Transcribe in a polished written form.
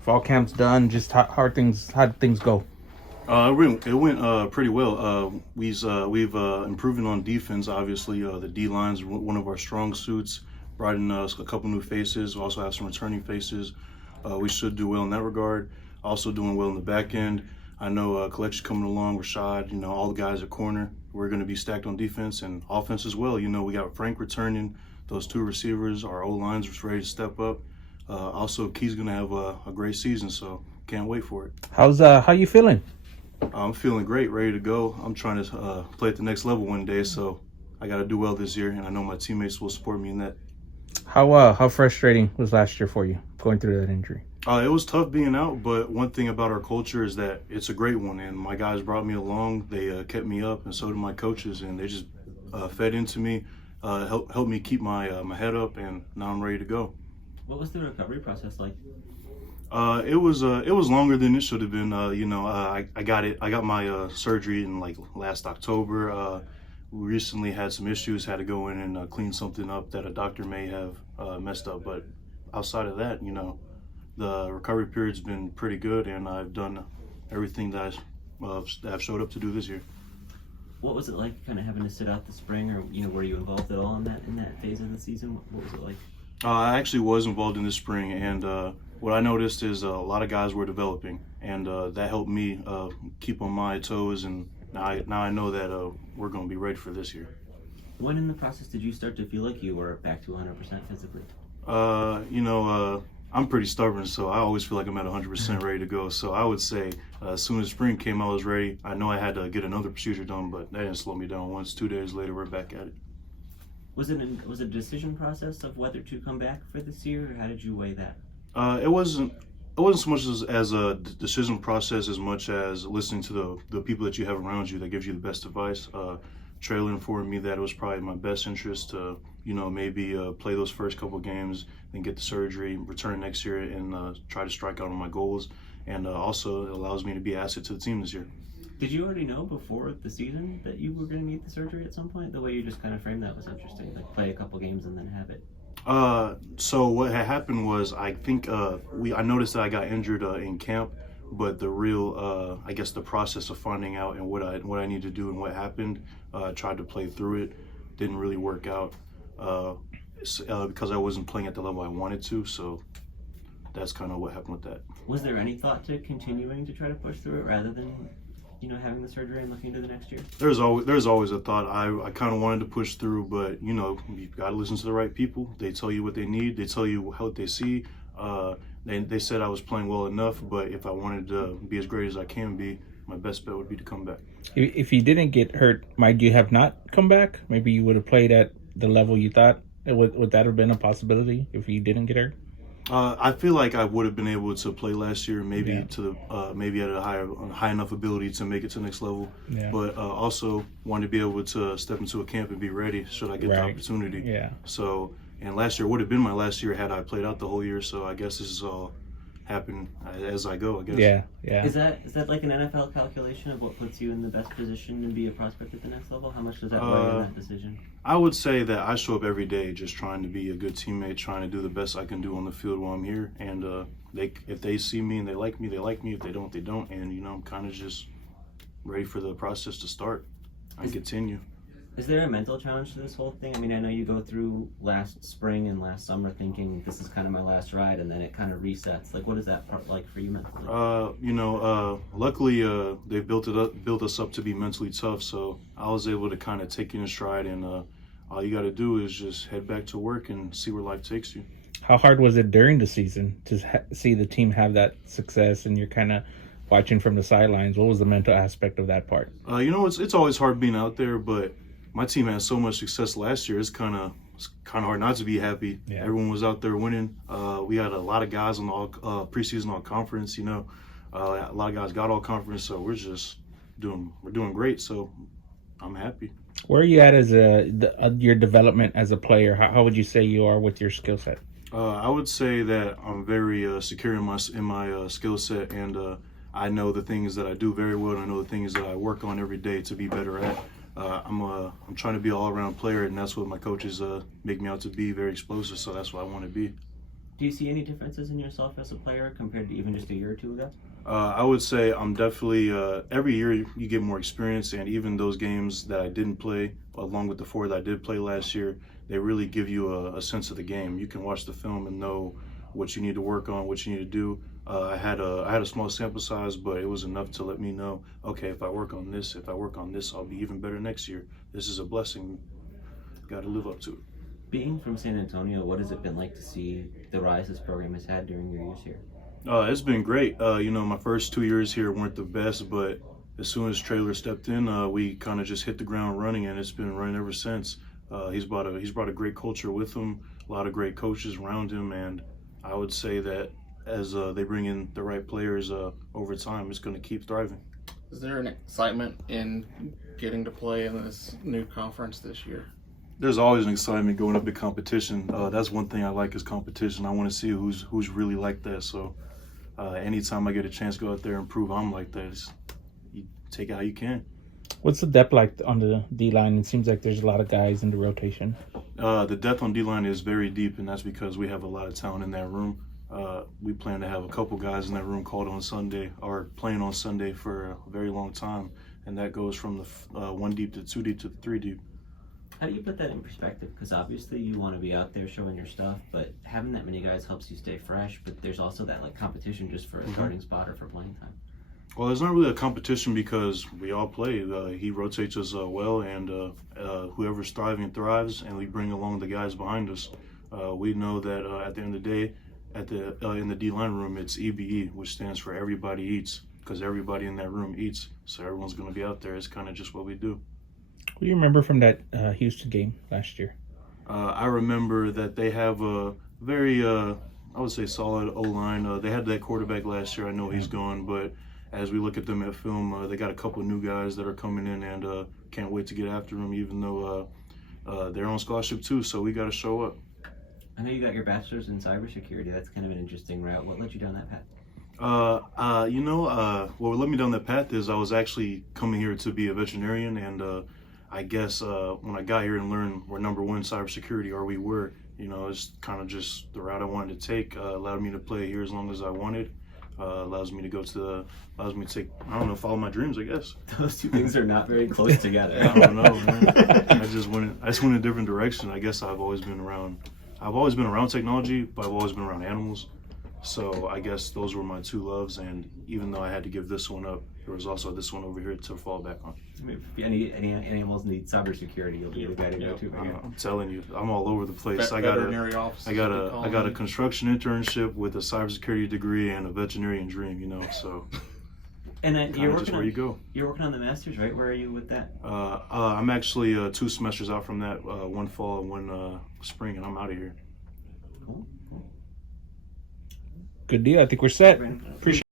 Fall camp's done. Just how did things go? It went pretty well. We've improving on defense. Obviously, the D line's one of our strong suits. Brought in a couple new faces. We also have some returning faces. We should do well in that regard. Also doing well in the back end. I know collection coming along. Rashad, all the guys at corner. We're going to be stacked on defense and offense as well. We got Frank returning. Those two receivers, our O line's ready to step up. Also, Key's going to have a great season, so can't wait for it. How you feeling? I'm feeling great, ready to go. I'm trying to play at the next level one day, so I got to do well this year, and I know my teammates will support me in that. How frustrating was last year for you going through that injury? It was tough being out, but one thing about our culture is that it's a great one, and my guys brought me along. They kept me up, and so did my coaches, and they just fed into me, helped me keep my head up, and now I'm ready to go. What was the recovery process like? It was longer than it should have been. I got my surgery in like last October. We recently had some issues, had to go in and clean something up that a doctor may have messed up. But outside of that, the recovery period's been pretty good, and I've done everything that I've showed up to do this year. What was it like, kind of having to sit out the spring, or were you involved at all in that phase of the season? What was it like? I actually was involved in this spring, and what I noticed is a lot of guys were developing, and that helped me keep on my toes. And now I know that we're going to be ready for this year. When in the process did you start to feel like you were back to 100% physically? I'm pretty stubborn, so I always feel like I'm at 100% ready to go. So I would say as soon as spring came, I was ready. I know I had to get another procedure done, but that didn't slow me down once. 2 days later, we're back at it. Was it a decision process of whether to come back for this year, or how did you weigh that? It wasn't so much as a decision process as much as listening to the people that you have around you that gives you the best advice. Trailer informed me that it was probably my best interest to maybe play those first couple games, then get the surgery, return next year, and try to strike out on my goals. And also it allows me to be an asset to the team this year. Did you already know before the season that you were going to need the surgery at some point? The way you just kind of framed that was interesting. Like play a couple games and then have it. So what had happened was I think I noticed that I got injured in camp, but the real I guess the process of finding out and what I need to do and what happened, tried to play through it, didn't really work out because I wasn't playing at the level I wanted to. So that's kind of what happened with that. Was there any thought to continuing to try to push through it rather than having the surgery and looking to the next year? There's always a thought. I kind of wanted to push through, but you've got to listen to the right people. They tell you what they need. They tell you what they see. They said I was playing well enough, but if I wanted to be as great as I can be, my best bet would be to come back. If you didn't get hurt, might you have not come back? Maybe you would have played at the level you thought. Would that have been a possibility if you didn't get hurt? I feel like I would have been able to play last year, maybe maybe at a high enough ability to make it to the next level. Yeah. But also wanted to be able to step into a camp and be ready should I get the opportunity. Yeah. So, and last year would have been my last year had I played out the whole year. So I guess this is all happen as I go, I guess. Yeah. Is that like an NFL calculation of what puts you in the best position to be a prospect at the next level? How much does that weigh in that decision? I would say that I show up every day just trying to be a good teammate, trying to do the best I can do on the field while I'm here. And if they see me and they like me, they like me. If they don't, they don't. And, I'm kind of just ready for the process to start and continue. Is there a mental challenge to this whole thing? I mean, I know you go through last spring and last summer thinking this is kind of my last ride, and then it kind of resets. Like, what is that part like for you mentally? Luckily, they've built us up to be mentally tough, so I was able to kind of take it in stride, and all you got to do is just head back to work and see where life takes you. How hard was it during the season to see the team have that success, and you're kind of watching from the sidelines? What was the mental aspect of that part? It's always hard being out there, but my team had so much success last year. It's kind of hard not to be happy. Yeah. Everyone was out there winning. We had a lot of guys on the preseason all conference. A lot of guys got all conference, so we're doing great. So I'm happy. Where are you at as your development as a player? How would you say you are with your skill set? I would say that I'm very secure in my skill set, and I know the things that I do very well, and I know the things that I work on every day to be better at. I'm trying to be an all-around player, and that's what my coaches make me out to be, very explosive, so that's what I want to be. Do you see any differences in yourself as a player compared to even just a year or two ago? I would say I'm definitely, every year you get more experience, and even those games that I didn't play, along with the 4 that I did play last year, they really give you a sense of the game. You can watch the film and know what you need to work on, what you need to do. I had a small sample size, but it was enough to let me know, okay, if I work on this, I'll be even better next year. This is a blessing. Got to live up to it. Being from San Antonio, what has it been like to see the rise this program has had during your years here? It's been great. My first 2 years here weren't the best, but as soon as Traylor stepped in, we kind of just hit the ground running, and it's been running ever since. He's brought a great culture with him, a lot of great coaches around him, and I would say that as they bring in the right players over time, it's going to keep thriving. Is there an excitement in getting to play in this new conference this year? There's always an excitement going up in competition. That's one thing I like is competition. I want to see who's really like that. So anytime I get a chance to go out there and prove I'm like that, you take it how you can. What's the depth like on the D-line? It seems like there's a lot of guys in the rotation. The depth on D-line is very deep, and that's because we have a lot of talent in that room. We plan to have a couple guys in that room called on Sunday or playing on Sunday for a very long time, and that goes from the 1 deep to 2 deep to 3 deep. How do you put that in perspective? Because obviously you want to be out there showing your stuff, but having that many guys helps you stay fresh. But there's also that like competition just for a starting spot or for playing time. Well, it's not really a competition because we all play. He rotates us well, and whoever's thriving thrives, and we bring along the guys behind us. We know that at the end of the day, in the D-line room, it's EBE, which stands for everybody eats, because everybody in that room eats. So everyone's going to be out there. It's kind of just what we do. What do you remember from that Houston game last year? I remember that they have a very, I would say, solid O-line. They had that quarterback last year. I know he's gone, but as we look at them at film, they got a couple new guys that are coming in, and can't wait to get after them, even though they're on scholarship too, so we got to show up. I know you got your bachelor's in cybersecurity. That's kind of an interesting route. What led you down that path? What led me down that path is I was actually coming here to be a veterinarian, and I guess when I got here and learned we're number 1 in cybersecurity, or we were, it's kind of just the route I wanted to take. Allowed me to play here as long as I wanted. Allows me to take, follow my dreams, I guess. Those two things are not very close together. I don't know, man. I just went in a different direction. I guess I've always been around technology, but I've always been around animals. So I guess those were my 2 loves, and even though I had to give this one up, there was also this one over here to fall back on. I mean, if any animals need cybersecurity, you'll be the guy to go to. I'm telling you, I'm all over the place. I Veterinary office. got a construction internship with a cybersecurity degree and a veterinarian dream. So. And then you're working just where you go. You're working on the masters, right? Where are you with that? I'm actually 2 semesters out from that. 1 fall and 1 spring, and I'm out of here. Cool. Good deal. I think we're set. Appreciate